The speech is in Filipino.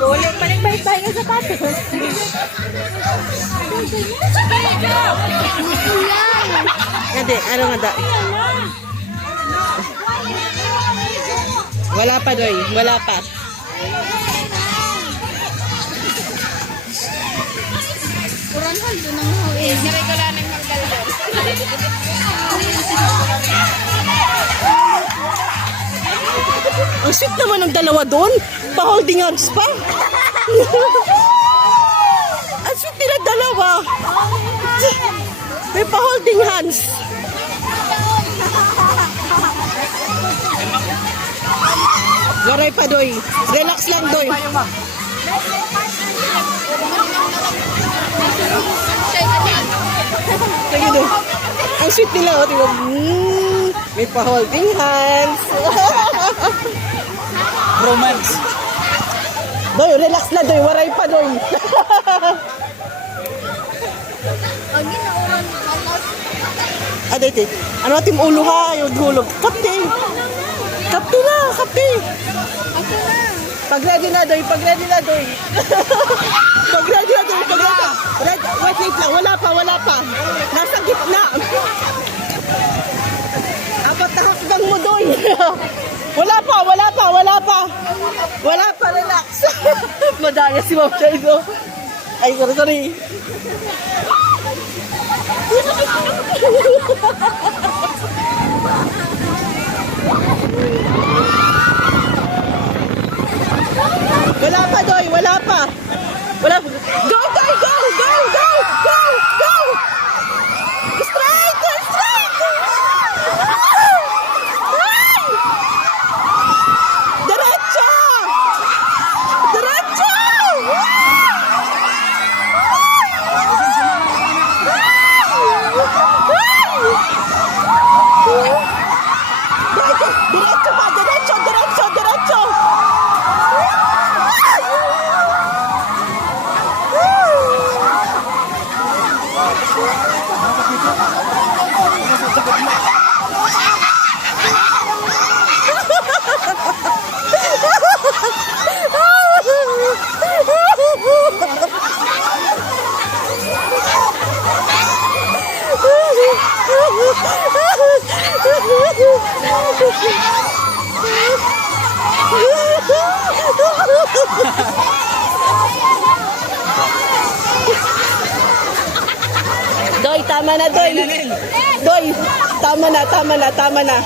Boleh paling baik-baik ang sapatos. Hindi, ano nga da? Wala pa, Doy. Wala pa. Kuranhal doon ang hawin. Naregula ng magdalon. Ang sweet naman ng dalawa doon. Pa-holding hands pa. Ang sweet nila dalawa. May pa-holding hands. Waray pa, Doy. Relax lang, Doy. Lagi, Doy. Ang sweet nila, oh. Diba? May pa-holding hands. Romance. Doy, relax na, Doy. Waray pa, Doy. Ang ginauran malas. Doy. Ano natin ulo ha? Yung hulog. Kapte. Kapte na, kapte. Ako na. Pag-ready na, Doy. Pag-ready na, Doy. Pag-ready na, Doy. Pag-ready na. Wait lang. Wala pa. Nasa gitna. Apat na hakbang mo, Doy. Wala pa. Wala pa, relax. Madaya si Ma'am Shaido. Ay, sorry. Wala pa, Doy. Wala pa. Go, Doy. Go. Straight. Diretso. Diretso. Doy, tama na, Doy. Doy, tama na.